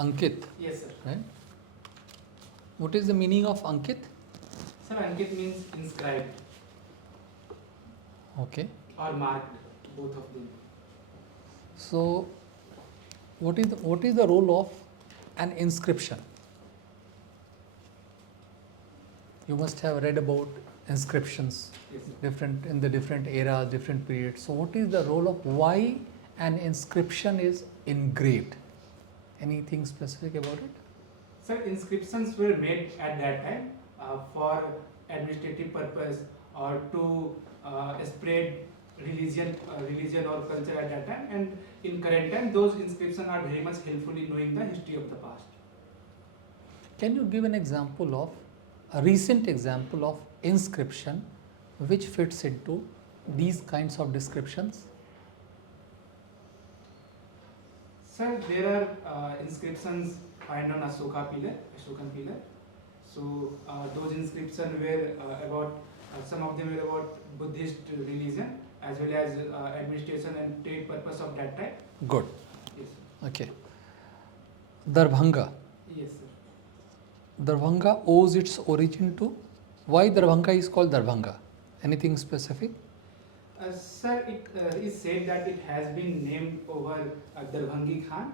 Ankit, Yes, sir. right? What is the meaning of Ankit? Sir, Ankit means inscribed Okay. or marked, both of them. So, what is the role of an inscription? You must have read about inscriptions, Yes, sir. different in the different eras, different periods. So, what is the role of why an inscription is engraved? Anything specific about it? Sir, inscriptions were made at that time for administrative purpose or to spread religion or culture at that time. And in current time, those inscriptions are very much helpful in knowing the history of the past. Can you give an example of a recent example of inscription which fits into these kinds of descriptions? Sir, there are inscriptions found on Ashokan pillar. So those inscriptions were about some of them were about Buddhist religion as well as administration and trade purpose of that time. Good. Yes, Okay. Darbhanga. yes, sir. Darbhanga owes its origin to why Darbhanga is called Darbhanga? Anything specific? Sir, it is said that it has been named over Darbhangi Khan,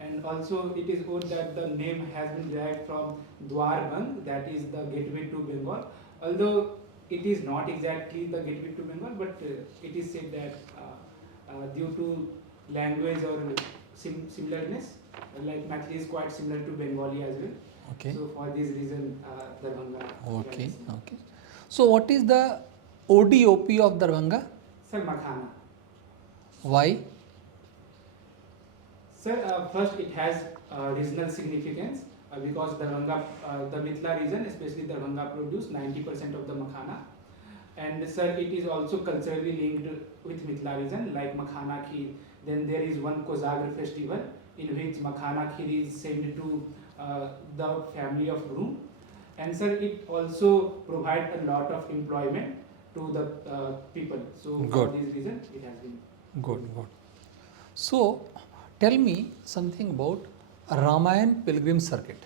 and also it is owed that the name has been derived from Dwarbang, that is the gateway to Bengal. Although it is not exactly the gateway to Bengal, but it is said that due to language or similarness, like Mathili is quite similar to Bengali as well. Okay. So for this reason, Darbhanga. Okay. is- Okay. So, what is the ODOP of Darbhanga? Sir, Makhana. Why? Sir, first it has regional significance because Darbhanga, the Mithila region, especially Darbhanga, produce 90% of the makhana. And sir, it is also culturally linked with Mithila region, like makhana kheer. Then there is one Kozagar festival in which makhana kheer is sent to the family of groom. And sir, it also provides a lot of employment to the people. So for Good. this reason, it has been. Good. Good. So, tell me something about Ramayan Pilgrim Circuit.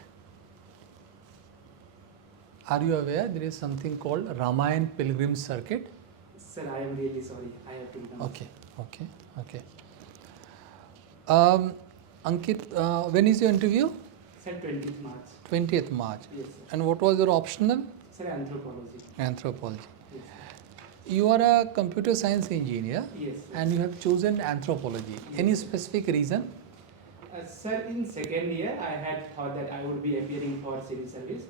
Are you aware there is something called Ramayan Pilgrim Circuit? Sir, I am really sorry. I have to come. Okay. Okay. Okay. Ankit, when is your interview? Sir, 20th March. 20th March. Yes, sir. And what was your optional? Sir, anthropology. Anthropology. Yes, You are a computer science engineer sir. Yes, sir. and you have chosen anthropology. Any specific reason? Sir, in second year, I had thought that I would be appearing for civil service.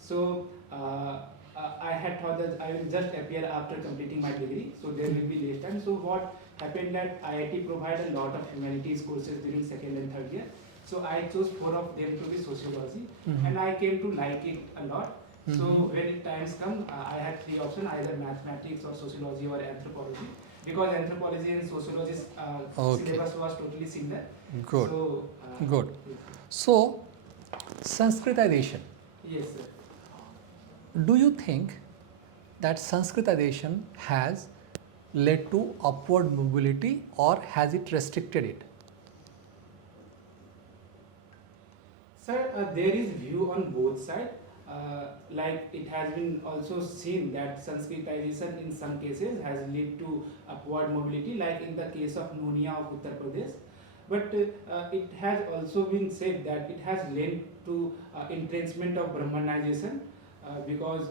So, I had thought that I will just appear after completing my degree. So, there will be less time. So, what happened that IIT provide a lot of humanities courses during second and third year. So, I chose 4 of them to be sociology. And I came to like it a lot. So when times come, I had 3 options, either mathematics or sociology or anthropology, because anthropology and sociology Okay. syllabus was totally similar. Good. So, Good. So, Sanskritization. yes, sir. Do you think that Sanskritization has led to upward mobility or has it restricted it? Sir, there is view on both sides. Like it has been also seen that Sanskritization in some cases has led to upward mobility, like in the case of Nunia of Uttar Pradesh. But it has also been said that it has led to entrenchment of Brahmanization because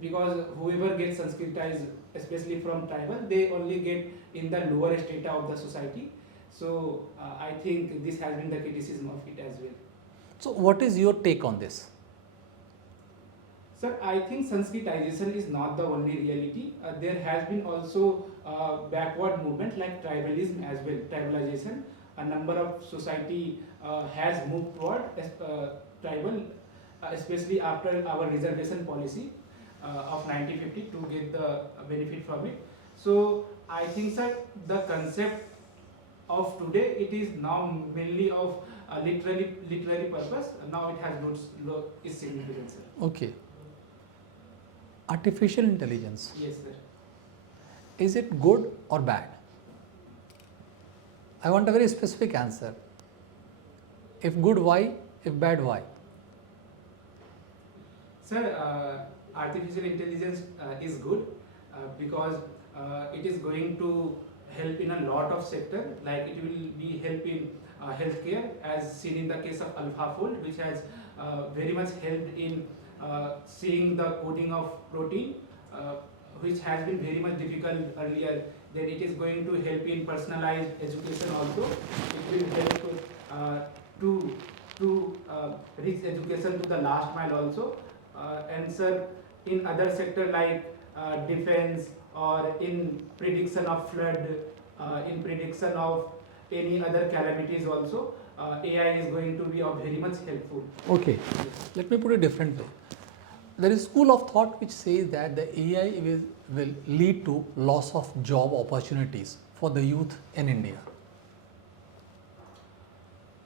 whoever gets Sanskritized, especially from tribal, they only get in the lower strata of the society. So I think this has been the criticism of it as well. So, what is your take on this? Sir, I think Sanskritization is not the only reality. There has been also backward movement like tribalism as well, tribalization. A number of society has moved toward tribal, especially after our reservation policy of 1950 to get the benefit from it. So I think, sir, the concept of today, it is now mainly of literary purpose. Now it has lost its significance, sir. Okay. Artificial intelligence, Yes, sir. is it good or bad? I want a very specific answer. If good, why? If bad, why? Sir, artificial intelligence is good because it is going to help in a lot of sector. Like it will be help in healthcare, as seen in the case of AlphaFold, which has very much helped in seeing the coding of protein, which has been very much difficult earlier. Then it is going to help in personalized education also. It will help to reach education to the last mile also. And sir, in other sector like defense or in prediction of flood, in prediction of any other calamities also, AI is going to be of very much helpful. Okay, let me put it differently. There is school of thought which says that the AI will lead to loss of job opportunities for the youth in India.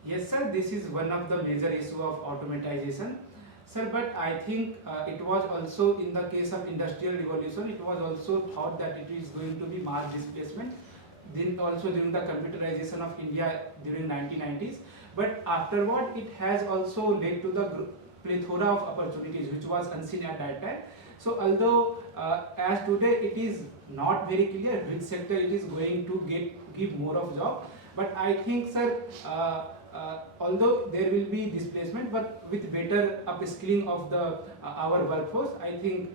Yes, sir, this is one of the major issue of automatization. Sir, but I think it was also in the case of industrial revolution, it was also thought that it is going to be mass displacement. Then also during the computerization of India during 1990s. But afterward, it has also led to the plethora of opportunities which was unseen at that time. So although as today it is not very clear which sector it is going to give more of job, but I think, sir, although there will be displacement, but with better upskilling of the our workforce, I think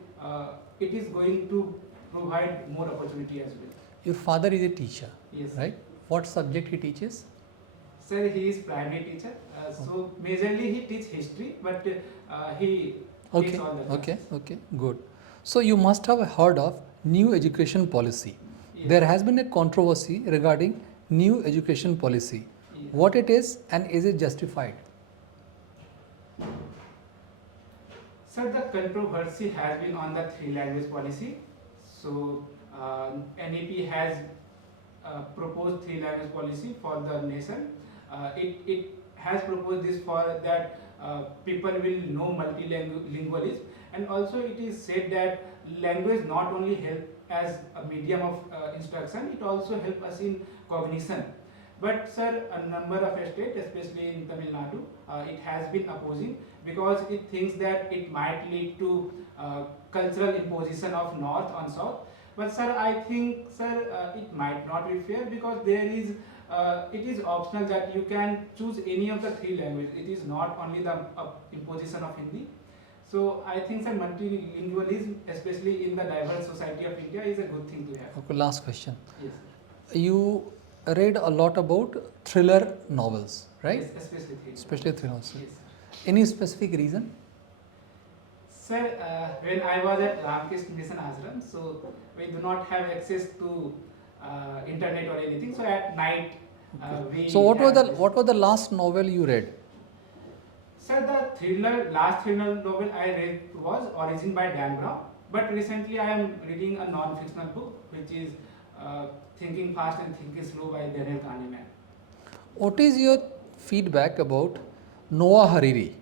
it is going to provide more opportunity as well. Your father is a teacher, Yes. right? What subject he teaches? Sir, he is primary teacher. So majorly he teach history, but he Okay, takes all the okay, classes. okay, good. So you must have heard of new education policy. Yes. There has been a controversy regarding new education policy. Yes. What it is and is it justified? Sir, the controversy has been on the three language policy. So NEP has proposed three language policy for the nation. It has proposed this for that people will know multilingualism, and also it is said that language not only help as a medium of instruction, it also help us in cognition. But sir, a number of states, especially in Tamil Nadu, it has been opposing because it thinks that it might lead to cultural imposition of north on south. But sir, I think, sir, it might not be fair because there is it is optional that you can choose any of the three languages. It is not only the imposition of Hindi. So I think, sir, multilingualism, especially in the diverse society of India, is a good thing to have. Okay, last question. Yes. You read a lot about thriller novels, right? Yes, especially three. Especially thriller novels. Yes. Any specific reason? Sir, when I was at Ramkrishna Mission Ashram, so we do not have access to internet or anything. So at night, we. So what have this- was the last novel you read? Sir, the last thriller novel I read was Origin by Dan Brown. But recently I am reading a non-fictional book, which is Thinking Fast and Thinking Slow by Daniel Kahneman. What is your feedback about Noah Hariri?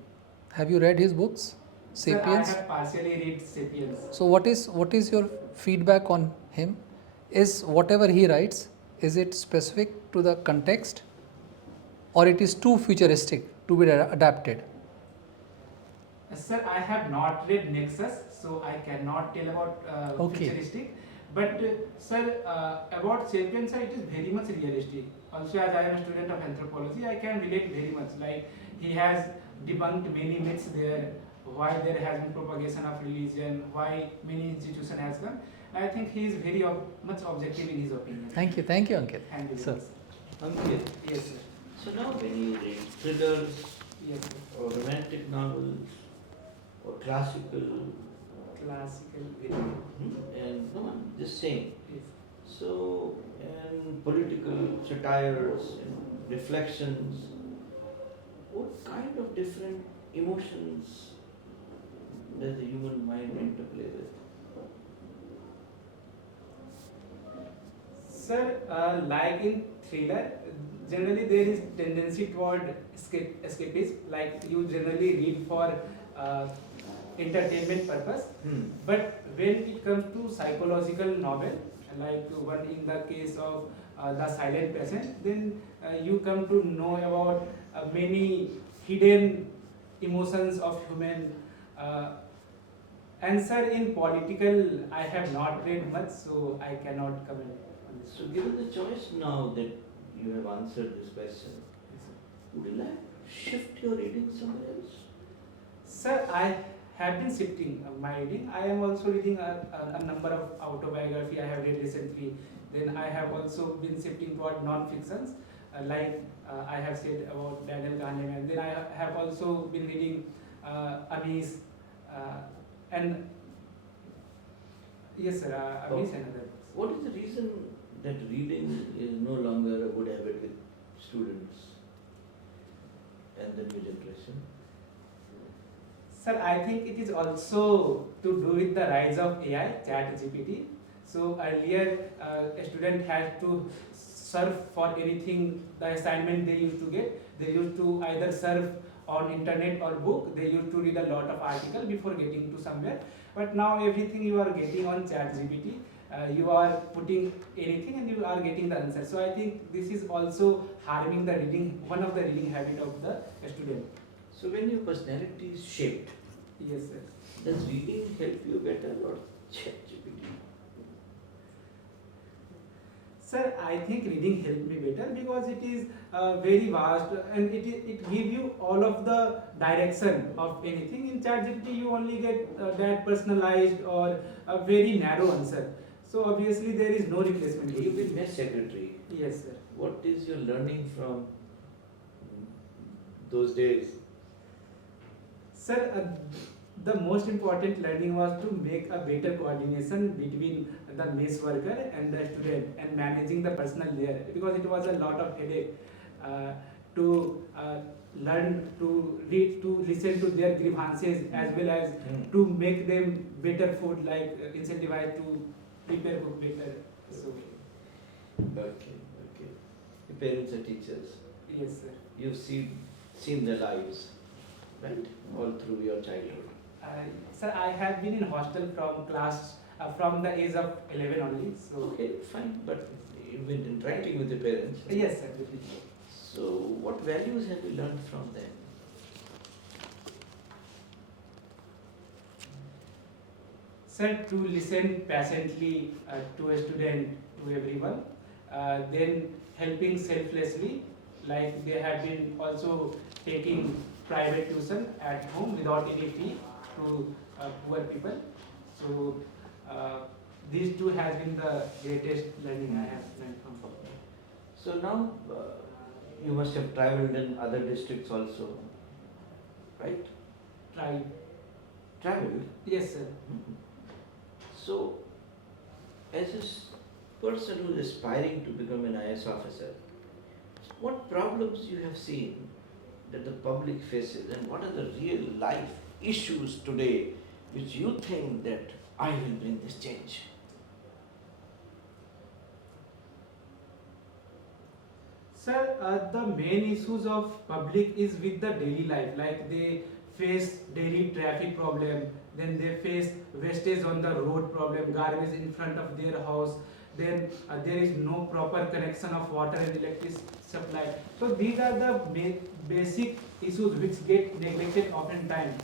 Have you read his books? Sapiens? Sir, I have partially read Sapiens. So what is your feedback on him? Is whatever he writes, is it specific to the context or it is too futuristic to be adapted? Sir, I have not read Nexus, so I cannot tell about Okay. futuristic. But sir, about Sapiens, sir, it is very much realistic. Also, as I am a student of anthropology, I can relate very much. Like he has debunked many myths there, why there has been propagation of religion, why many institutions has come. I think he is very much objective in his opinion. Thank you, Ankit. Thank you, Sir. Ankit, Yes, sir. so now when you read thrillers Yes, sir. or romantic novels or classical, Classical. and no, I'm just saying, Yes. so and political satires and reflections, what kind of different emotions does the human mind interplay with? Sir, like in thriller, generally there is tendency toward escapism. Like you generally read for entertainment purpose. But when it comes to psychological novel, like one in the case of The Silent Patient, then you come to know about many hidden emotions of human. Uh, Answer in political, I have not read much, so I cannot comment on this. So given the choice now that you have answered this question, Yes, sir. would you like to shift your reading somewhere else? Sir, I have been shifting my reading. I am also reading a number of autobiography I have read recently. Then I have also been shifting toward non-fictions, I have said about Daniel Kahneman. Then I have also been reading Amis and yes, sir, Amis and other books. What is the reason that reading is no longer a good habit with students and the new generation? Sir, I think it is also to do with the rise of AI, ChatGPT. So earlier, a student had to search for anything, the assignment they used to get. They used to either search on internet or book. They used to read a lot of article before getting to somewhere. But now everything you are getting on ChatGPT. You are putting anything and you are getting the answer. So I think this is also harming the reading, one of the reading habit of the student. So when your personality is shaped, Yes, sir. does reading help you better or ChatGPT? Sir, I think reading helped me better because it is very vast and it gives you all of the direction of anything. In ChatGPT, you only get that personalized or a very narrow answer. So obviously there is no replacement. You've been mess secretary. Yes, sir. What is your learning from those days? Sir, the most important learning was to make a better coordination between the mess worker and the student and managing the personnel there because it was a lot of headache to learn to read, to listen to their grievances as well as to make them better food, like incentivize to prepare food better. So, Okay. Your parents are teachers. yes, sir. You've seen their lives, right? All through your childhood. Sir, I have been in hostel from the age of 11 only. So, Okay, fine, but you've been interacting with your parents. yes, sir. Definitely. So, what values have you learned from them? Sir, to listen patiently to a student, to everyone, then helping selflessly, like they have been also taking private tuition at home without any fee to poor people. So these two has been the greatest learning I have learned from. So now you must have traveled in other districts also, right? Try. Traveled. Yes, sir. So, as a person who is aspiring to become an IS officer, what problems you have seen that the public faces, and what are the real life issues today which you think that I will bring this change? Sir, the main issues of public is with the daily life, like they face daily traffic problem, then they face wastage on the road problem, garbage in front of their house, then there is no proper connection of water and electric supply. So these are the basic issues which get neglected oftentimes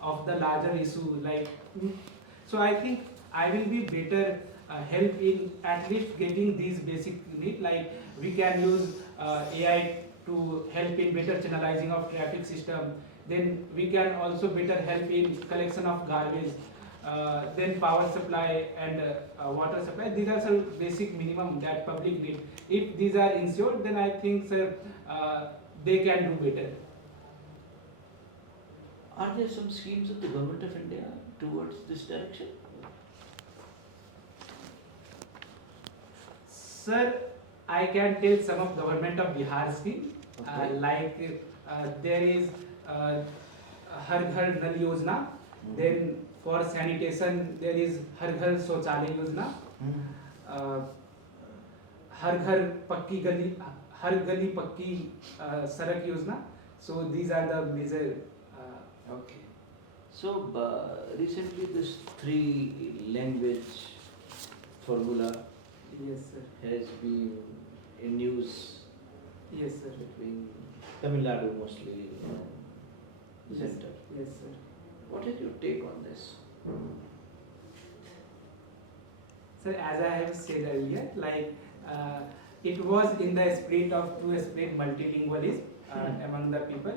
of the larger issue. So I think I will be better help in at least getting these basic needs. Like we can use AI to help in better channelizing of traffic system. Then we can also better help in collection of garbage. Then power supply and water supply. These are some basic minimum that public need. If these are ensured, then I think, sir, they can do better. Are there some schemes of the government of India towards this direction? Sir, I can tell some of government of Bihar scheme, Okay. there is Har Ghar Nal Yojana. Then for sanitation there is Har Ghar Shauchalay Yojana. Har Ghar Pakki Gali, Har Gali Pakki Sarak Yojana. So these are the major. Okay. So recently this 3 language formula Yes, sir. has been in news Yes, sir. between Tamil Nadu mostly center. Yes, sir. What is your take on this? Sir, as I have said earlier, it was in the spirit of to spread multilingualism among the people.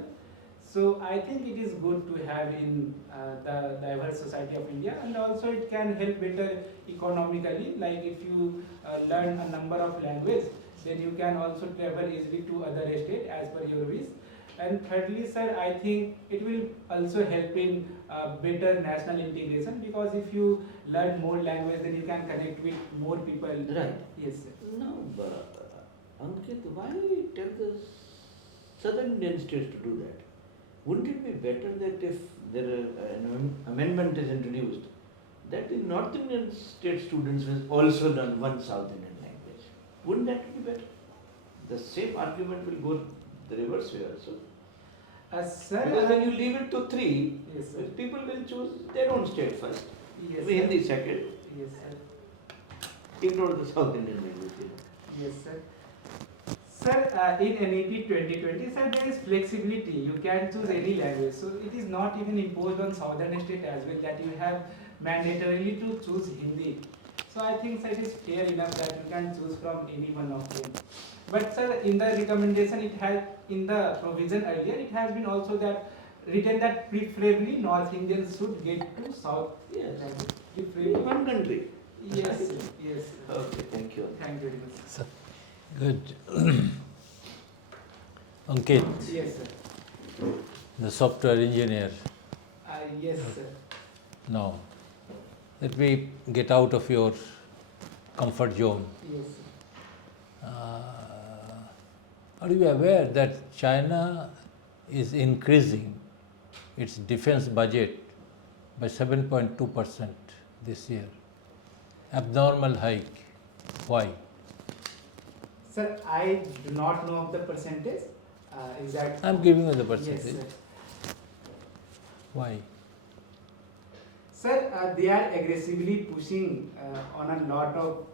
So I think it is good to have in the diverse society of India, and also it can help better economically. Like if you learn a number of languages, then you can also travel easily to other states as per your wish. And thirdly, sir, I think it will also help in better national integration, because if you learn more language, then you can connect with more people. Right. Yes, sir. No, Ankit, why tell the southern Indian states to do that? Wouldn't it be better that if there an amendment is introduced, that the North Indian state students will also learn one South Indian language? Wouldn't that be better? The same argument will go the reverse way also. Sir, Because when you leave it to three, yes, sir. people will choose their own state first. Yes, Hindi sir. second, Yes, sir. ignore the South Indian language. Yes, sir. Sir, in NEP 2020, sir, there is flexibility. You can choose any language. So it is not even imposed on southern state as well that you have mandatorily to choose Hindi. So I think sir, it is fair enough that you can choose from any one of them. But sir, in the recommendation, it has in the provision earlier, it has been also that written that preferably North Indians should get to South. Yes. Preferably. One country. Yes, sir. Yes. Sir. Okay, thank you. Thank you very much, sir. Good. Ankit, Yes, sir. the software engineer. Yes, sir. Now, let me get out of your comfort zone. Yes, sir. Are you aware that China is increasing its defense budget by 7.2% this year? Abnormal hike. Why? Sir, I do not know of the percentage exact. I'm giving you the Yes, percentage. sir. Why? Sir, they are aggressively pushing on a lot of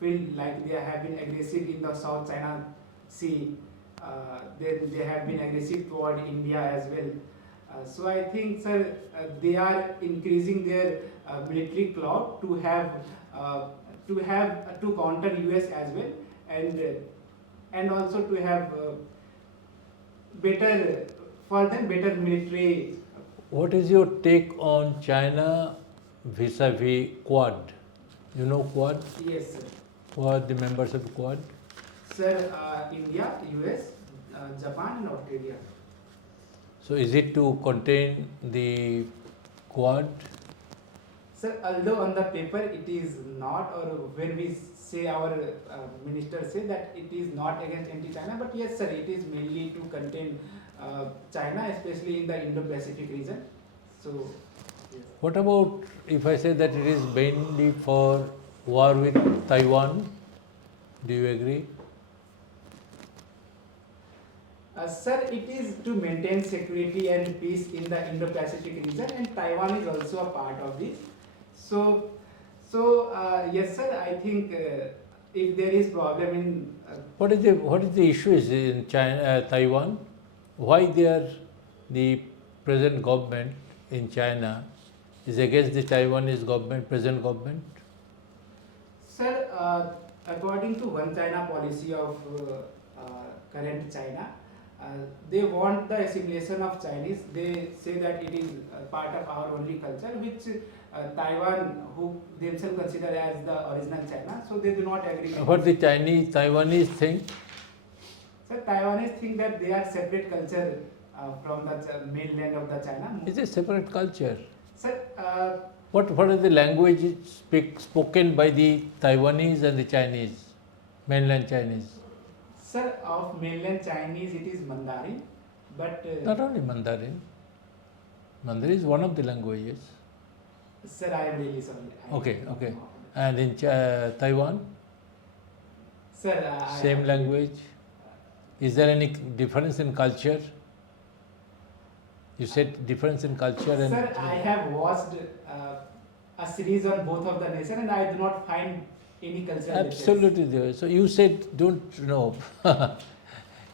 field, like they have been aggressive in the South China Sea. They have been aggressive toward India as well. So I think, sir, they are increasing their military clout to have to counter US as well, and also to have better for them better military. What is your take on China vis-a-vis Quad? You know Quad? Yes, sir. Who are the members of Quad? Sir, India, US, Japan, and Australia. So is it to contain the Quad? Sir, although on the paper it is not, or when we say our minister say that it is not against anti-China, but yes, sir, it is mainly to contain China, especially in the Indo-Pacific region. So, yes. What about if I say that it is mainly for war with Taiwan? Do you agree? Sir, it is to maintain security and peace in the Indo-Pacific region, and Taiwan is also a part of this. So yes, sir, I think if there is problem in What is the issue is in China, Taiwan? Why the present government in China is against the Taiwanese government, present government? sir, according to one China policy of current China, they want the assimilation of Chinese. They say that it is part of our only culture, which Taiwan, who themselves consider as the original China, so they do not agree with What the this. Taiwanese think? Sir, Taiwanese think that they are separate culture from the mainland of the China. It's a separate culture. Sir, What are the languages spoken by the Taiwanese and the Chinese, mainland Chinese? sir, of mainland Chinese it is Mandarin, but Not only Mandarin. Mandarin is one of the languages. sir, I am really sorry. Okay. And in Taiwan, Sir, same language. Is there any difference in culture? You said difference in culture and. Sir, I have watched a series on both of the nation, and I do not find any cultural difference. Absolutely there. So you said don't know.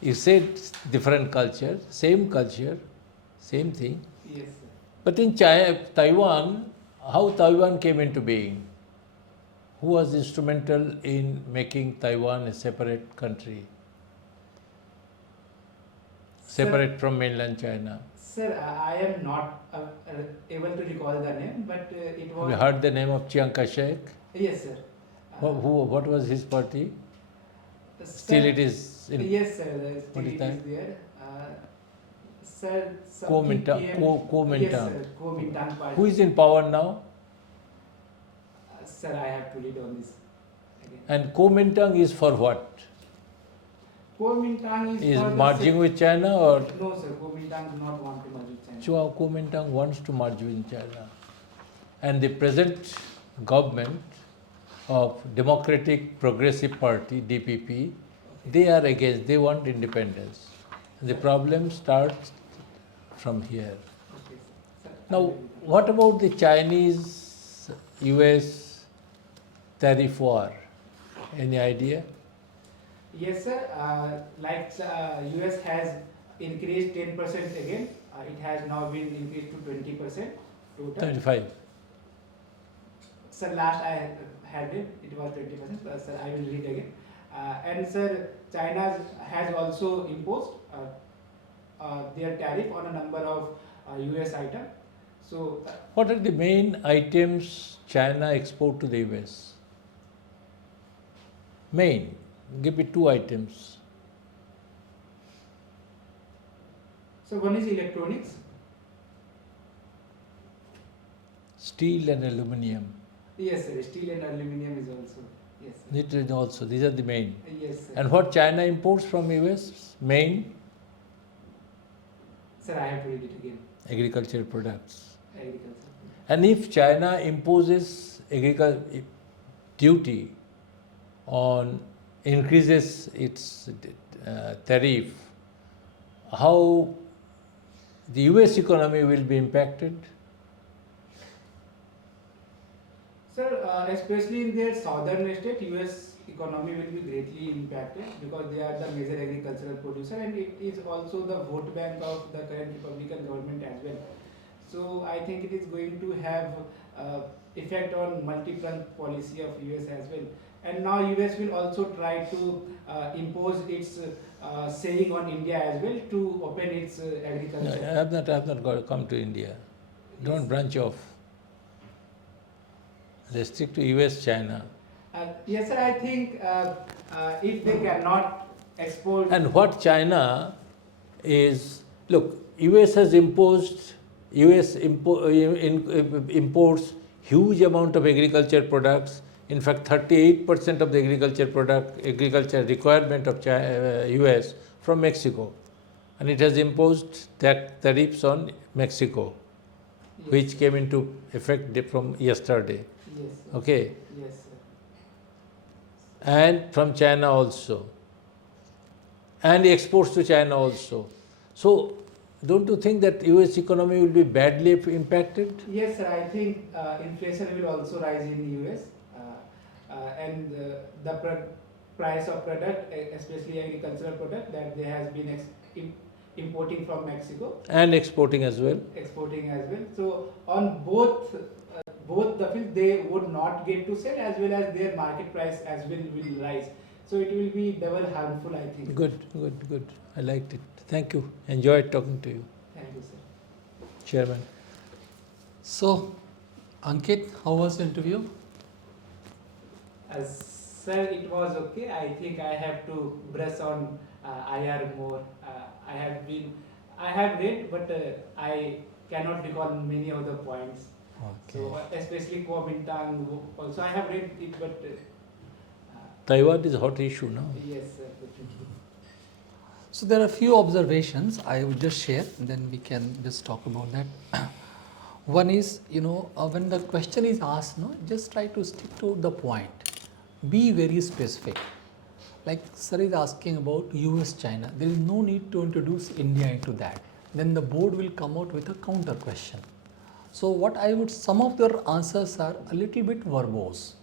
You said different culture, same thing. Yes, sir. But in Taiwan, how Taiwan came into being? Who was instrumental in making Taiwan a separate country, separate from mainland China? Sir, I am not able to recall the name, but it was. We heard the name of Chiang Kai-shek. Yes, sir. What was his party? Sir, Still it is in Yes, sir. What Still is it that? is there. Sir, Kuomintang. Yes, Kuomintang. sir. Kuomintang party. Who is in power now? Sir, I have to read on this again. And Kuomintang is for what? Kuomintang is Is for the merging with China, or No, sir. Kuomintang do not want to merge with China. Kuomintang wants to merge with China? And the present government of Democratic Progressive Party (DPP), they are against. They want independence. The problem starts from here. Okay, sir. Sir, I Now, will read. what about the Chinese-US tariff war? Any idea? Yes, sir. US has increased 10% again. It has now been increased to 20% total. 25. Sir, last I had it was 20%. Sir, I will read again. And sir, China has also imposed their tariff on a number of US items. So, What are the main items China export to the US? Main. Give me two items. so one is electronics. Steel and aluminium. Yes, sir. Steel and aluminium is also. Yes, sir. Nitrogen also. These are the main. Yes, sir. And what China imports from US? Main Sir, I have to read it again. agricultural products. Agriculture. And if China imposes duty on, increases its tariff, how the US economy will be impacted? Sir, especially in their southern state, US economy will be greatly impacted because they are the major agricultural producer, and it is also the vote bank of the current Republican government as well. So I think it is going to have effect on multi-front policy of US as well. And now US will also try to impose its saying on India as well to open its No, I agriculture. have not got to come to India. Don't Yes. branch off. Restrict to US, China. Yes, sir. I think if they cannot export. And what China is, look, US has imposed, imports huge amount of agriculture products. In fact, 38% of the agriculture requirement of US from Mexico. And it has imposed tariffs on Mexico, Yes, which sir. came into effect from yesterday. Yes, sir. Okay. Yes, sir. And from China also, and exports to China also. So, don't you think that US economy will be badly impacted? Yes, sir. I think inflation will also rise in the US, and the price of product, especially agricultural product, that they has been importing from Mexico, And exporting as well. exporting as well. So on both the field, they would not get to sell, as well as their market price as well will rise. So it will be double harmful, I think. Good. I liked it. Thank you. Enjoyed talking to you, Thank you, sir. Chairman. So, Ankit, how was the interview? Sir, it was okay. I think I have to brush on IR more. I have read, but I cannot recall many of the points. So especially Kuomintang also I have read it, but Taiwan is a hot issue now. yes, sir, definitely. So there are a few observations I would just share, and then we can just talk about that. One is, when the question is asked, just try to stick to the point. Be very specific. Like sir is asking about US China. There is no need to introduce India into that. Then the board will come out with a counter question. So some of their answers are a little bit verbose.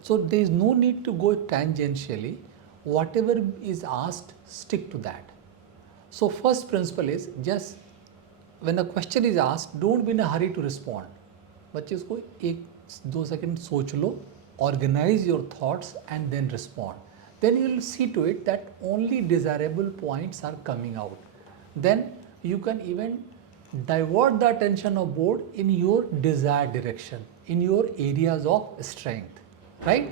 So there is no need to go tangentially. whatever is asked, stick to that. So first principle is just when a question is asked, don't be in a hurry to respond. बच्चे उसको 1-2 second सोच लो, organize your thoughts and then respond. Then you will see to it that only desirable points are coming out. Then you can even divert the attention of board in your desired direction, in your areas of strength, right?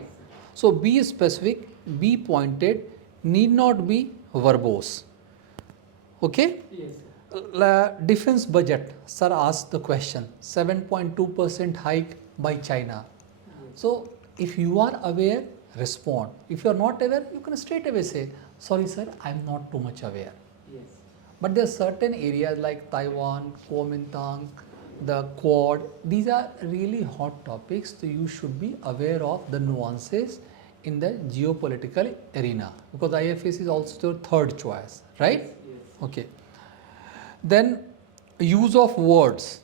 So be specific, be pointed, need not be verbose. Okay? Yes, sir. Defense budget, sir asked the question, 7.2% hike by China. So if you are aware, respond. If you are not aware, you can straight away say, sorry sir, I am not too much aware. Yes. But there are certain areas like Taiwan, Kuomintang, the Quad, these are really hot topics, so you should be aware of the nuances in the geopolitical arena, because IFS is also your third choice, right? Yes. Okay. Then use of words.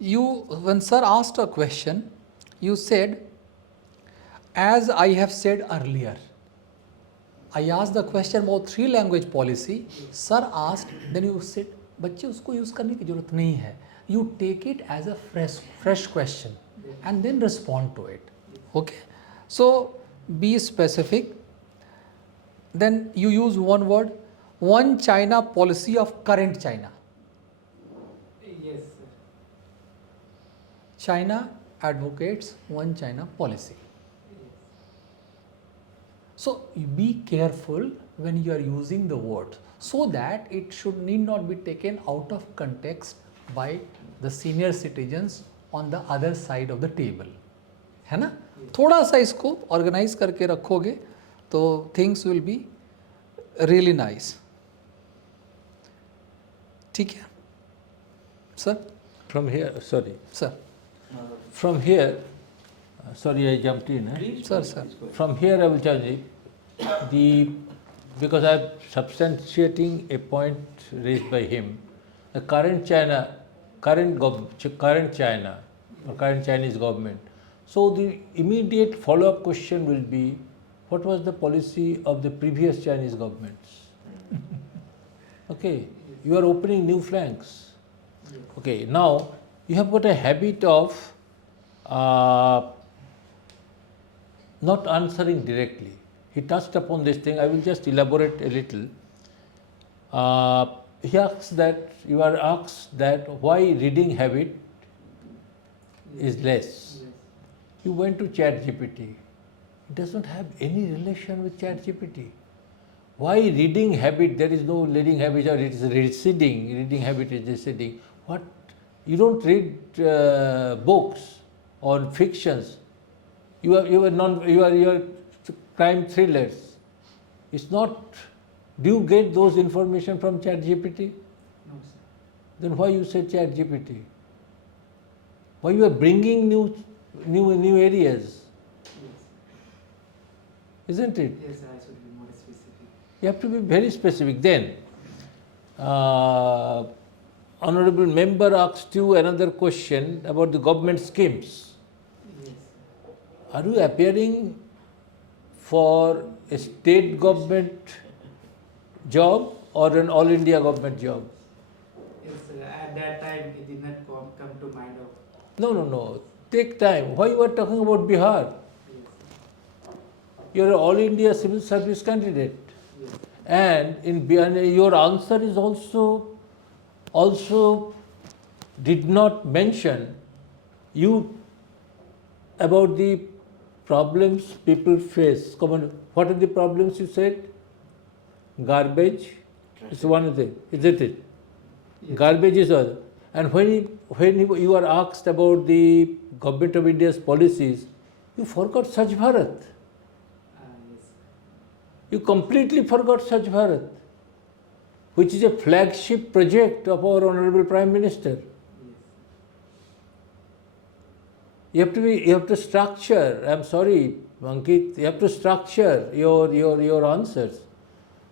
You, when sir asked a question, you said, as I have said earlier. I asked the question about 3 language policy. Sir asked, then you said, बच्चे उसको use करने की जरूरत नहीं है. You take it as a fresh question and then respond to it. Okay. So be specific. Then you use one word, one China policy of current China. Yes, sir. China advocates one China policy. Yes. So be careful when you are using the word, so that it should need not be taken out of context by the senior citizens on the other side of the table. है ना? थोड़ा सा इसको organize करके रखोगे तो things will be really nice. ठीक है? Sir? From here, sorry. Sir? From here, sorry I jumped in. Please, Sir, please, sir. please go ahead. From here I will tell you, because I am substantiating a point raised by him, the current China, current China or current Chinese government. So the immediate follow-up question will be, what was the policy of the previous Chinese governments? Okay, you are opening new flanks. Yes. Okay, now you have got a habit of not answering directly. He touched upon this thing. I will just elaborate a little. He asks that, you are asked that why reading habit is less. Yes. You went to ChatGPT. It does not have any relation with ChatGPT. Why reading habit? There is no reading habit, or it is receding. Reading habit is receding. What? You don't read books or fictions. You are crime thrillers. It's not. Do you get those information from ChatGPT? No, sir. Then why you say ChatGPT? Why you are bringing new areas? Yes. Isn't it? Yes, I should be more specific. You have to be very specific. Then, honorable member asked you another question about the government schemes. Yes. Are you appearing for a state government job or an all India government job? Yes, sir. At that time, it did not come to mind of. No. Take time. Why you are talking about Bihar? Yes. You are an all India civil service candidate. Yes. And in Bihar, your answer is also did not mention you about the problems people face. Come on, what are the problems you said? Garbage is one thing, isn't it? Yes. Garbage is other. And when you are asked about the Government of India's policies, you forgot Swachh Bharat. Yes. You completely forgot Swachh Bharat, which is a flagship project of our Honorable Prime Minister. Yes. You have to structure. I'm sorry, Ankit. You have to structure your answers.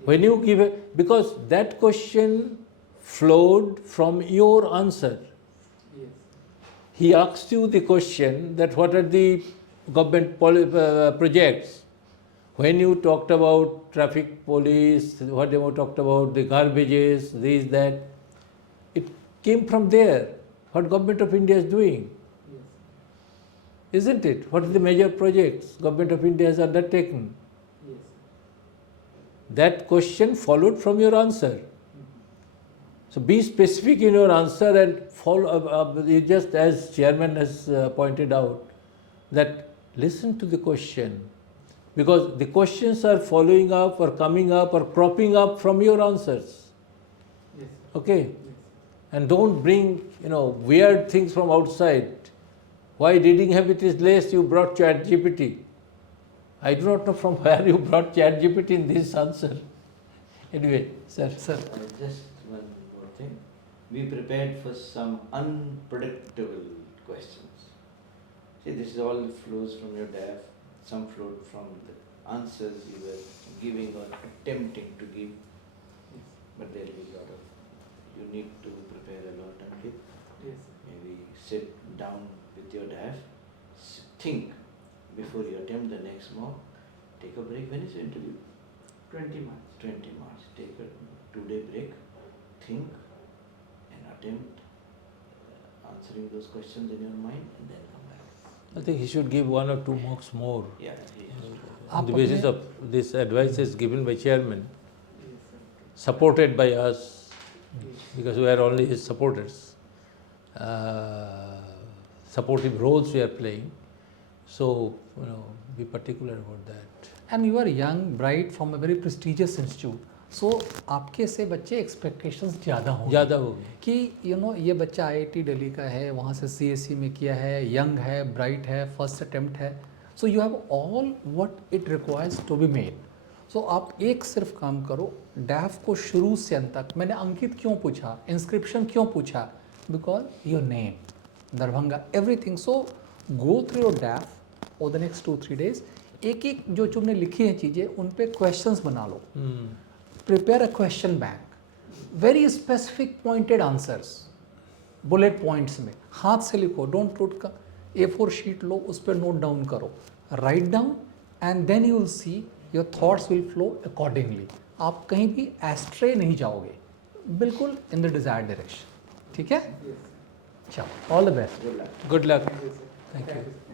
When you give it, because that question flowed from your answer. Yes. He asked you the question that what are the government projects. when you talked about traffic police, what you talked about the garbages, this, that, it came from there. What Government of India is doing, Yes. isn't it? What are the major projects Government of India has undertaken? Yes. That question followed from your answer. So be specific in your answer and follow you just as chairman has pointed out that listen to the question, because the questions are following up or coming up or cropping up from your answers. Yes. Okay? Yes. And don't bring weird things from outside. Why reading habit is less, you brought ChatGPT. I do not know from where you brought ChatGPT in this answer. Anyway, sir. Sir, Just one more thing. We prepared for some unpredictable questions. See, this is all flows from your DAF, some flowed from the answers you were giving or attempting to give, but there will be a lot of, you need to prepare a lot, Ankit. Yes. Maybe sit down with your DAF, think before you attempt the next mock, take a break. When is your interview? 20 March. 20 March. Take a 2-day break, think and attempt answering those questions in your mind and then come back. I think he should give 1 or 2 mocks more. Yeah, On the basis of this advice is given by chairman, Yes, sir. supported by us, Yes. because we are only his supporters. Supportive roles we are playing. So, be particular about that. and you are young, bright from a very prestigious institute. So आपके से बच्चे expectations ज़्यादा होंगे ज़्यादा होगी. कि ये बच्चा IIT दिल्ली का है, वहाँ से CSE में किया है, यंग है, ब्राइट है, फर्स्ट अटेम्प्ट है. So you have all what it requires to be made. So आप एक सिर्फ काम करो, डैफ को शुरू से अंत तक. मैंने अंकित क्यों पूछा, इंस्क्रिप्शन क्यों पूछा, because your name, Darbhanga, everything. So go through your डैफ और द नेक्स्ट 2-3 days. एक एक जो तुमने लिखी हैं चीज़ें, उन पे क्वेश्चंस बना लो. Prepare a question bank, very specific pointed answers, bullet points में हाथ से लिखो, don't put A4 sheet लो, उस पर note down करो, write down and then you will see your thoughts will flow accordingly. आप कहीं भी astray नहीं जाओगे, बिल्कुल in the desired direction. ठीक है? Yes, sir. चलो, all the best. Good luck. Good luck. Thank you, sir. Thank you. sir.